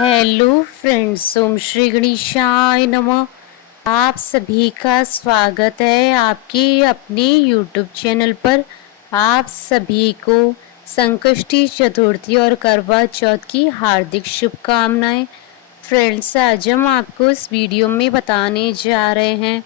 Hello friends, ओम श्री गणेशाय नमः। आप सभी का स्वागत है आपके अपने यूट्यूब चैनल पर। आप सभी को संकष्टी चतुर्थी और करवा चौथ की हार्दिक शुभकामनाएं। फ्रेंड्स, आज हम आपको इस वीडियो में बताने जा रहे हैं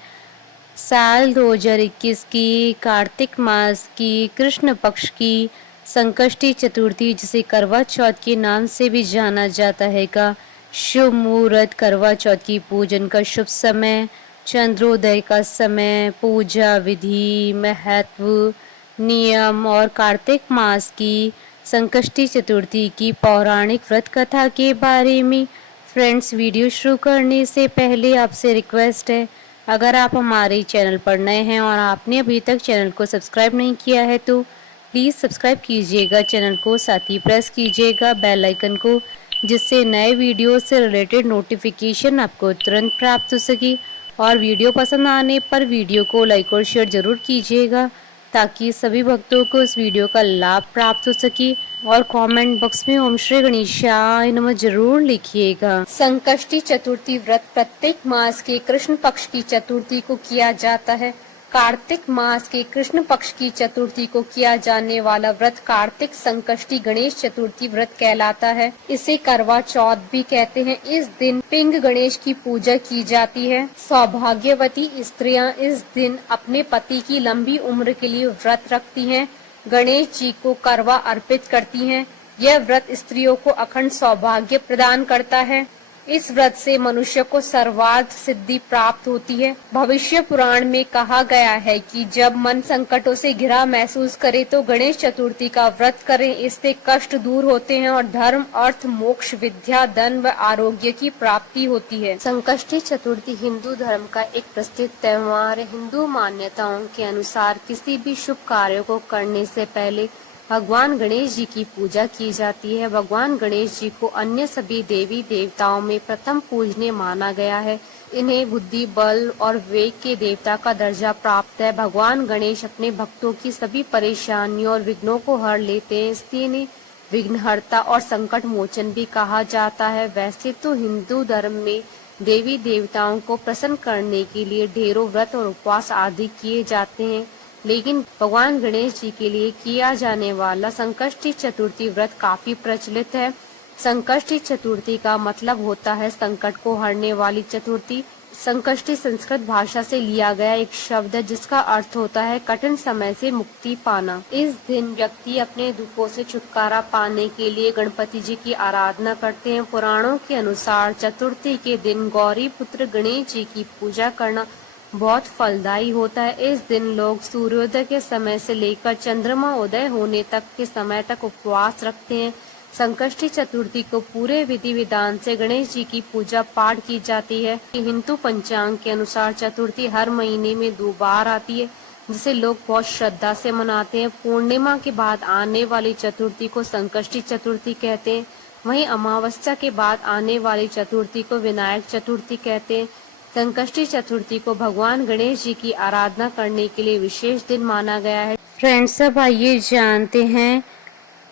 साल 2021 की कार्तिक मास की कृष्ण पक्ष की संकष्टी चतुर्थी, जिसे करवा चौथ के नाम से भी जाना जाता है, का शुभ मुहूर्त, करवा चौथ की पूजन का शुभ समय, चंद्रोदय का समय, पूजा विधि, महत्व, नियम और कार्तिक मास की संकष्टी चतुर्थी की पौराणिक व्रत कथा के बारे में। फ्रेंड्स, वीडियो शुरू करने से पहले आपसे रिक्वेस्ट है, अगर आप हमारे चैनल पर नए हैं और आपने अभी तक चैनल को सब्सक्राइब नहीं किया है तो प्लीज़ सब्सक्राइब कीजिएगा चैनल को, साथ ही प्रेस कीजिएगा बेल आइकन को, जिससे नए वीडियो से रिलेटेड नोटिफिकेशन आपको तुरंत प्राप्त हो सके। और वीडियो पसंद आने पर वीडियो को लाइक और शेयर जरूर कीजिएगा, ताकि सभी भक्तों को इस वीडियो का लाभ प्राप्त हो सके। और कमेंट बॉक्स में ओम श्री गणेशाय नमः जरूर लिखिएगा। संकष्टी चतुर्थी व्रत प्रत्येक मास के कृष्ण पक्ष की चतुर्थी को किया जाता है। कार्तिक मास के कृष्ण पक्ष की चतुर्थी को किया जाने वाला व्रत कार्तिक संकष्टी गणेश चतुर्थी व्रत कहलाता है। इसे करवा चौथ भी कहते हैं। इस दिन पिंग गणेश की पूजा की जाती है। सौभाग्यवती स्त्रियां इस दिन अपने पति की लंबी उम्र के लिए व्रत रखती हैं, गणेश जी को करवा अर्पित करती हैं। यह व्रत स्त्रियों को अखंड सौभाग्य प्रदान करता है। इस व्रत से मनुष्य को सर्वार्थ सिद्धि प्राप्त होती है। भविष्य पुराण में कहा गया है कि जब मन संकटों से घिरा महसूस करे तो गणेश चतुर्थी का व्रत करें, इससे कष्ट दूर होते हैं और धर्म, अर्थ, मोक्ष, विद्या, धन व आरोग्य की प्राप्ति होती है। संकष्टी चतुर्थी हिंदू धर्म का एक प्रसिद्ध त्योहार है। हिंदू मान्यताओं के अनुसार किसी भी शुभ कार्य को करने से पहले भगवान गणेश जी की पूजा की जाती है। भगवान गणेश जी को अन्य सभी देवी देवताओं में प्रथम पूजनीय माना गया है। इन्हें बुद्धि, बल और विवेक के देवता का दर्जा प्राप्त है। भगवान गणेश अपने भक्तों की सभी परेशानियों और विघ्नों को हर लेते हैं, इसलिए इन्हें विघ्नहर्ता और संकट मोचन भी कहा जाता है। वैसे तो हिंदू धर्म में देवी देवताओं को प्रसन्न करने के लिए ढेरों व्रत और उपवास आदि किए जाते हैं, लेकिन भगवान गणेश जी के लिए किया जाने वाला संकष्टी चतुर्थी व्रत काफी प्रचलित है। संकष्टी चतुर्थी का मतलब होता है संकट को हरने वाली चतुर्थी। संकष्टी संस्कृत भाषा से लिया गया एक शब्द है, जिसका अर्थ होता है कठिन समय से मुक्ति पाना। इस दिन व्यक्ति अपने दुखों से छुटकारा पाने के लिए गणपति जी की आराधना करते हैं। पुराणों के अनुसार चतुर्थी के दिन गौरी पुत्र गणेश जी की पूजा करना बहुत फलदायी होता है। इस दिन लोग सूर्योदय के समय से लेकर चंद्रमा उदय होने तक के समय तक उपवास रखते हैं। संकष्टी चतुर्थी को पूरे विधि विधान से गणेश जी की पूजा पाठ की जाती है। हिंदू पंचांग के अनुसार चतुर्थी हर महीने में 2 बार आती है, जिसे लोग बहुत श्रद्धा से मनाते हैं। पूर्णिमा के बाद आने वाली चतुर्थी को संकष्टी चतुर्थी कहते हैं। वहीं अमावस्या के बाद आने वाली चतुर्थी को विनायक चतुर्थी कहते हैं। संकष्टी चतुर्थी को भगवान गणेश जी की आराधना करने के लिए विशेष दिन माना गया है। फ्रेंड्स, अब आइए जानते हैं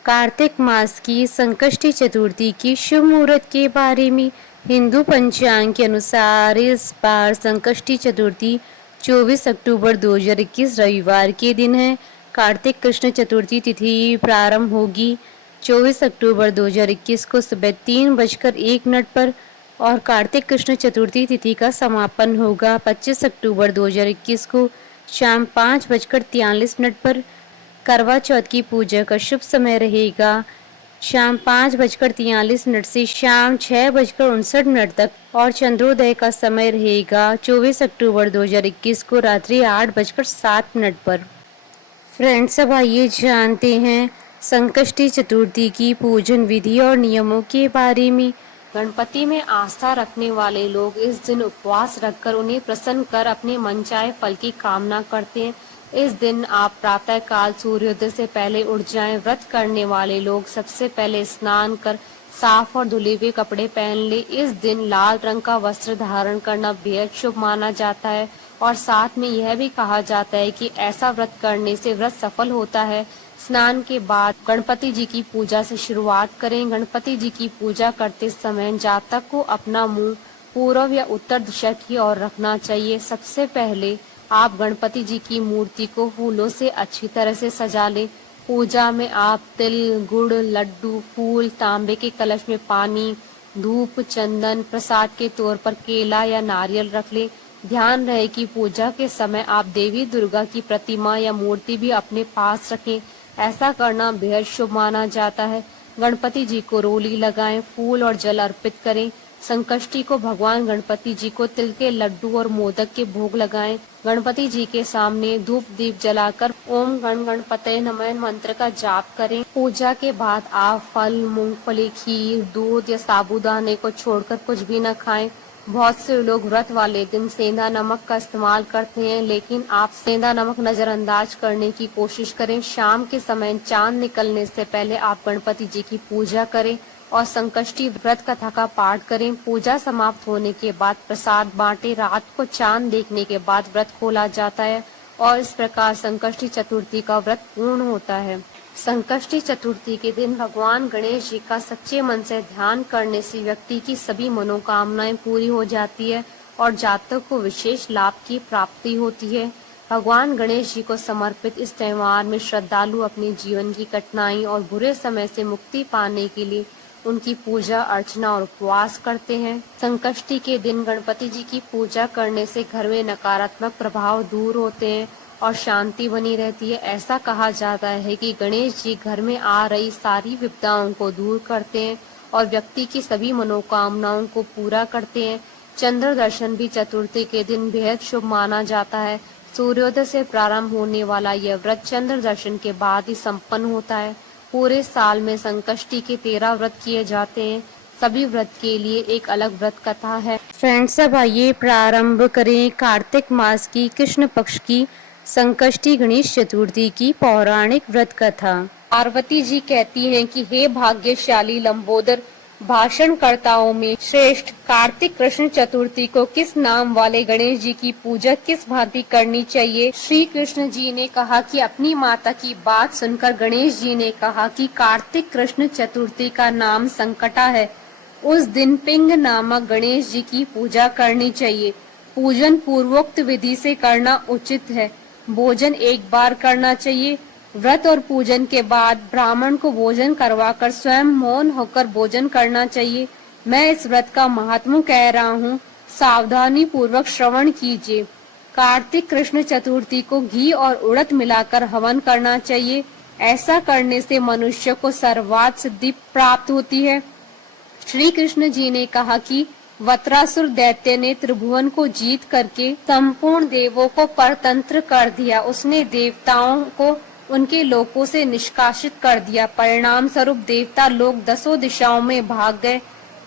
कार्तिक मास की संकष्टी चतुर्थी की शुभ मुहूर्त के बारे में। हिंदू पंचांग के अनुसार इस बार संकष्टी चतुर्थी 24 अक्टूबर 2021 रविवार के दिन है। कार्तिक कृष्ण चतुर्थी तिथि प्रारंभ होगी 24 अक्टूबर 2021 को सुबह 3:01 पर और कार्तिक कृष्ण चतुर्थी तिथि का समापन होगा 25 अक्टूबर 2021 को शाम 5:43 पर। करवा चौथ की पूजा का शुभ समय रहेगा शाम 5:43 से शाम 6:59 तक और चंद्रोदय का समय रहेगा 24 अक्टूबर 2021 को रात्रि 8:07 पर। फ्रेंड्स, अब आइए जानते हैं संकष्टी चतुर्थी की पूजन विधि और नियमों के बारे में। गणपति में आस्था रखने वाले लोग इस दिन उपवास रखकर उन्हें प्रसन्न कर अपने मनचाहे फल की कामना करते हैं। इस दिन आप प्रातः काल सूर्योदय से पहले उठ जाएं। व्रत करने वाले लोग सबसे पहले स्नान कर साफ और धुले हुए कपड़े पहन ले। इस दिन लाल रंग का वस्त्र धारण करना बेहद शुभ माना जाता है और साथ में यह भी कहा जाता है कि ऐसा व्रत करने से व्रत सफल होता है। स्नान के बाद गणपति जी की पूजा से शुरुआत करें। गणपति जी की पूजा करते समय जातक को अपना मुंह पूर्व या उत्तर दिशा की ओर रखना चाहिए। सबसे पहले आप गणपति जी की मूर्ति को फूलों से अच्छी तरह से सजा लें। पूजा में आप तिल, गुड़, लड्डू, फूल, तांबे के कलश में पानी, धूप, चंदन, प्रसाद के तौर पर केला या नारियल रख लें। ध्यान रहे कि पूजा के समय आप देवी दुर्गा की प्रतिमा या मूर्ति भी अपने पास रखें। ऐसा करना बेहद शुभ माना जाता है। गणपति जी को रोली लगाएं, फूल और जल अर्पित करें। संकष्टी को भगवान गणपति जी को तिल के लड्डू और मोदक के भोग लगाएं। गणपति जी के सामने धूप दीप जलाकर ओम गण गणपतये नमः मंत्र का जाप करें। पूजा के बाद आप फल, मूंगफली, खीर, दूध या साबूदाने को छोड़कर कुछ भी न खाएं। बहुत से लोग व्रत वाले दिन सेंधा नमक का इस्तेमाल करते हैं, लेकिन आप सेंधा नमक नजरअंदाज करने की कोशिश करें। शाम के समय चांद निकलने से पहले आप गणपति जी की पूजा करें और संकष्टी व्रत कथा का पाठ करें। पूजा समाप्त होने के बाद प्रसाद बांटे। रात को चांद देखने के बाद व्रत खोला जाता है और इस प्रकार संकष्टी चतुर्थी का व्रत पूर्ण होता है। संकष्टी चतुर्थी के दिन भगवान गणेश जी का सच्चे मन से ध्यान करने से व्यक्ति की सभी मनोकामनाएं पूरी हो जाती है और जातक को विशेष लाभ की प्राप्ति होती है। भगवान गणेश जी को समर्पित इस त्योहार में श्रद्धालु अपने जीवन की कठिनाई और बुरे समय से मुक्ति पाने के लिए उनकी पूजा अर्चना और उपवास करते हैं। संकष्टी के दिन गणपति जी की पूजा करने से घर में नकारात्मक प्रभाव दूर होते हैं और शांति बनी रहती है। ऐसा कहा जाता है कि गणेश जी घर में आ रही सारी विपदाओं को दूर करते हैं और व्यक्ति की सभी मनोकामनाओं को पूरा करते हैं। चंद्र दर्शन भी चतुर्थी के दिन बेहद शुभ माना जाता है। सूर्योदय से प्रारंभ होने वाला यह व्रत चंद्र दर्शन के बाद ही संपन्न होता है। पूरे साल में संकष्टी के 13 व्रत किए जाते हैं। सभी व्रत के लिए एक अलग व्रत कथा है। फ्रेंड्स, अब आइए प्रारंभ करें कार्तिक मास की कृष्ण पक्ष की संकष्टी गणेश चतुर्थी की पौराणिक व्रत कथा। पार्वती जी कहती हैं कि हे भाग्यशाली लंबोदर, भाषणकर्ताओं में श्रेष्ठ कार्तिक कृष्ण चतुर्थी को किस नाम वाले गणेश जी की पूजा किस भांति करनी चाहिए। श्री कृष्ण जी ने कहा कि अपनी माता की बात सुनकर गणेश जी ने कहा कि कार्तिक कृष्ण चतुर्थी का नाम संकटा है। उस दिन पिंग नामक गणेश जी की पूजा करनी चाहिए। पूजन पूर्वोक्त विधि से करना उचित है। भोजन एक बार करना चाहिए। व्रत और पूजन के बाद ब्राह्मण को भोजन करवाकर स्वयं मौन होकर भोजन करना चाहिए। मैं इस व्रत का महात्म्य कह रहा हूँ, सावधानी पूर्वक श्रवण कीजिए। कार्तिक कृष्ण चतुर्थी को घी और उड़द मिलाकर हवन करना चाहिए। ऐसा करने से मनुष्य को सर्वार्थ सिद्धि प्राप्त होती है। श्री कृष्ण जी ने कहा कि वत्रासुर दैत्य ने त्रिभुवन को जीत करके संपूर्ण देवों को परतंत्र कर दिया। उसने देवताओं को उनके लोकों से निष्कासित कर दिया। परिणाम स्वरूप देवता लोग 10 दिशाओं में भाग गए।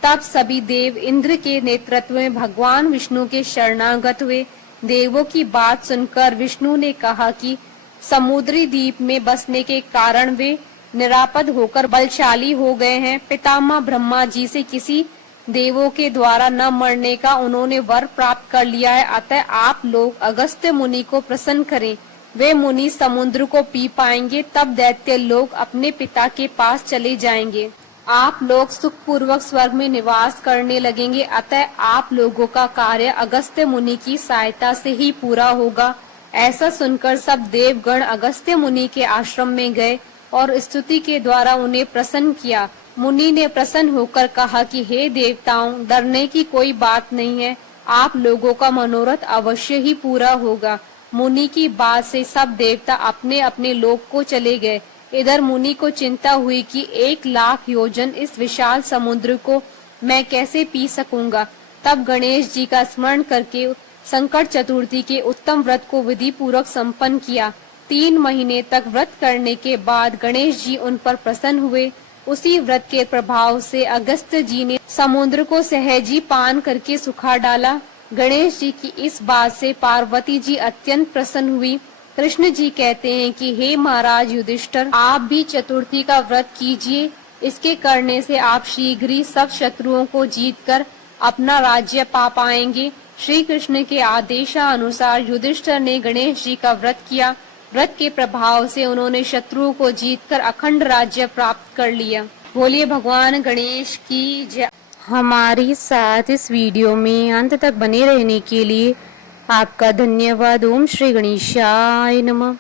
तब सभी देव इंद्र के नेतृत्व में भगवान विष्णु के शरणागत हुए। देवों की बात सुनकर विष्णु ने कहा कि समुद्री द्वीप में बसने के कारण वे निरापद होकर बलशाली हो गए हैं। पितामह ब्रह्मा जी से किसी देवों के द्वारा न मरने का उन्होंने वर प्राप्त कर लिया है। अतः आप लोग अगस्त्य मुनि को प्रसन्न करें। वे मुनि समुद्र को पी पाएंगे, तब दैत्य लोग अपने पिता के पास चले जाएंगे। आप लोग सुख पूर्वक स्वर्ग में निवास करने लगेंगे। अतः आप लोगों का कार्य अगस्त्य मुनि की सहायता से ही पूरा होगा। ऐसा सुनकर सब देवगण अगस्त्य मुनि के आश्रम में गए और स्तुति के द्वारा उन्हें प्रसन्न किया। मुनि ने प्रसन्न होकर कहा कि हे देवताओं, डरने की कोई बात नहीं है। आप लोगों का मनोरथ अवश्य ही पूरा होगा। मुनि की बात से सब देवता अपने अपने लोक को चले गए। इधर मुनि को चिंता हुई कि 1,00,000 योजन इस विशाल समुद्र को मैं कैसे पी सकूंगा। तब गणेश जी का स्मरण करके संकट चतुर्थी के उत्तम व्रत को विधि पूर्वक संपन्न किया। 3 महीने तक व्रत करने के बाद गणेश जी उन पर प्रसन्न हुए। उसी व्रत के प्रभाव से अगस्त्य जी ने समुद्र को सहजी पान करके सुखा डाला। गणेश जी की इस बात से पार्वती जी अत्यंत प्रसन्न हुई। कृष्ण जी कहते हैं कि हे महाराज युधिष्ठिर, आप भी चतुर्थी का व्रत कीजिए। इसके करने से आप शीघ्र ही सब शत्रुओं को जीतकर अपना राज्य पा पाएंगे। श्री कृष्ण के आदेशानुसार युधिष्ठिर ने गणेश जी का व्रत किया। व्रत के प्रभाव से उन्होंने शत्रुओं को जीतकर अखंड राज्य प्राप्त कर लिया। बोलिए भगवान गणेश की जय। हमारे साथ इस वीडियो में अंत तक बने रहने के लिए आपका धन्यवाद। ओम श्री गणेशाय नमः।